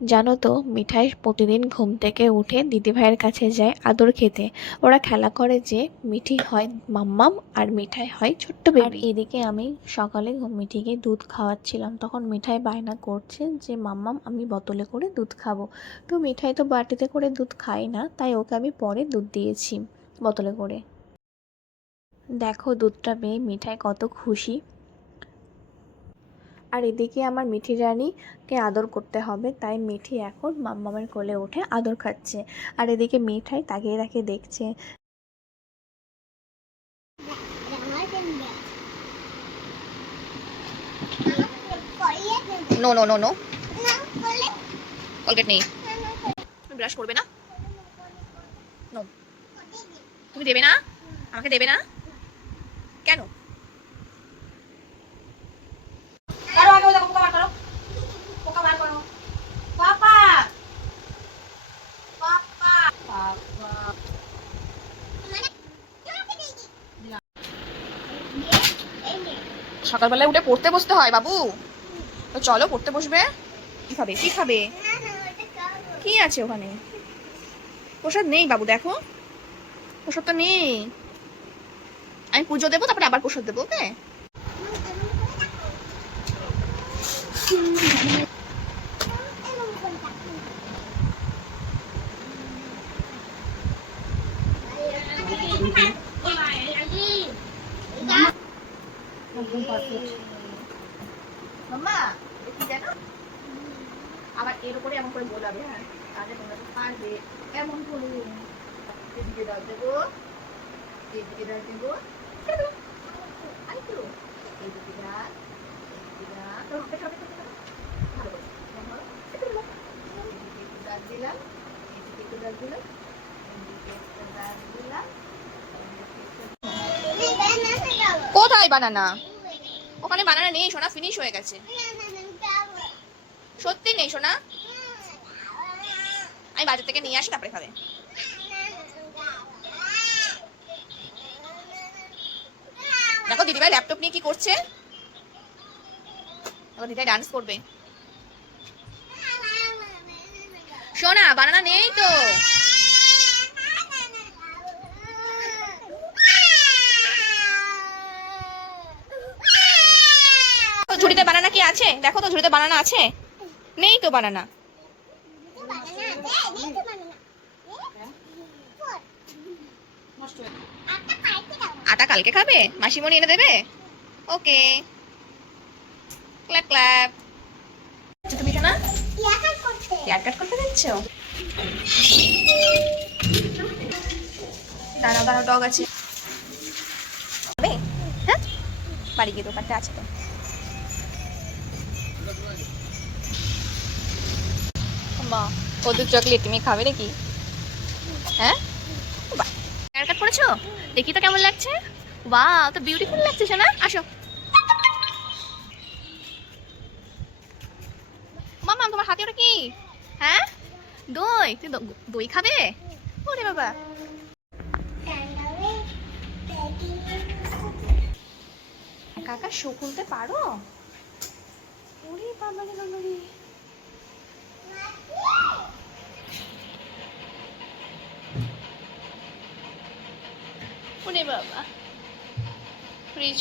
জানো তো, মিঠাই প্রতিদিন ঘুম থেকে উঠে দিদিভাইয়ের কাছে যায় আদর খেতে। ওরা খেলা করে যে মিঠি হয় মাম্মাম আর মিঠাই হয় ছোট্ট বেবি। আর এদিকে আমি সকালে মিঠিকে দুধ খাওয়াচ্ছিলাম, তখন মিঠাই বায়না করছে যে মাম্মাম আমি বোতলে করে দুধ খাবো। তো মিঠাই তো বাটিতে করে দুধ খায় না, তাই ওকে আমি পরে দুধ দিয়েছি বোতলে করে। দেখো দুধটা পেয়ে মিঠাই কত খুশি। আর এদিকে আমার মিঠি রানীকে আদর করতে হবে, তাই মিঠি এখন মাম্মামের কোলে উঠে আদর খাচ্ছে। আর এদিকে মিঠাই তাকিয়ে তাকিয়ে দেখছে। No no no no, Colgate নেই। ব্রাশ করবে না? নো, তুমি দেবে না? আমাকে দেবে না কেন? করো আগে, ওই দেখো পোকা বার করো, পোকা বার করো। পাপা পাপা পাপা, সকালবেলায় উঠে পড়তে বসতে হয় বাবু। তো চলো পড়তে বসবে। কি খাবে কি খাবে? কি আছে ওখানে? প্রসাদ নেই বাবু, দেখো প্রসাদটা নেই। আমি পুজো দেবো, তারপরে আবার প্রসাদ দেবো, ওকে? মাম্মা কি জানো, আবার এর উপরে এমন করে গোলাবে, হ্যাঁ তাহলে তোমরা তো পারবে। এমন করে এদিকে দাও দেবো, এদিকে দাও দেবো, আরেকটু এদিকে দাও, এদিকে দাও, তো হাতে খাবে তো ভালো করে ধরো, একটু দাও, এদিকে একটু দাগ দিলাম, এদিকে একটু দাগ দিলাম, এদিকে একটা দাগ দিলাম। কোথায় বানানা? ওখানে বানানা নেই সোনা, ফিনিশ হয়ে গেছে। সত্যি নেই সোনা, আমি বাজার থেকে নিয়ে আসি তারপরে খাবে। দেখো দিদিভাই ল্যাপটপ নিয়ে কি করছে, দেখো দিদিভাই ডান্স করবে। সোনা বানানা নেই তো। ঝুড়িতে বানানা কি আছে? দেখো তো ঝুড়িতে বানানা আছে? নেই তো বানানা। আটা কালকে খাবে, মাসিমণি এনে দেবে, ওকে। Clap clap. তুমি শোনা হেয়ার কাট করতে যাচ্ছ? দাঁড়াও দাঁড়াও, ডগ আছে, হবে? হ্যাঁ বাড়ি গিয়ে দোকানটা আছে তো। মা কদুর চকলেট তুমি খাবে নাকি? হ্যাঁ হেয়ার কাট করেছো, দেখি তো কেমন লাগছে। বাহ, তো বিউটিফুল লাগছে সোনা, আসো। মামা তোমার হাতে ওটা কি? হ্যাঁ দই, তুই দই খাবে? ওরে বাবা, কাকা শু খুলতে পারো? ওরে বাবা রে বাবা রে, ওরে বাবা, ফ্রিজ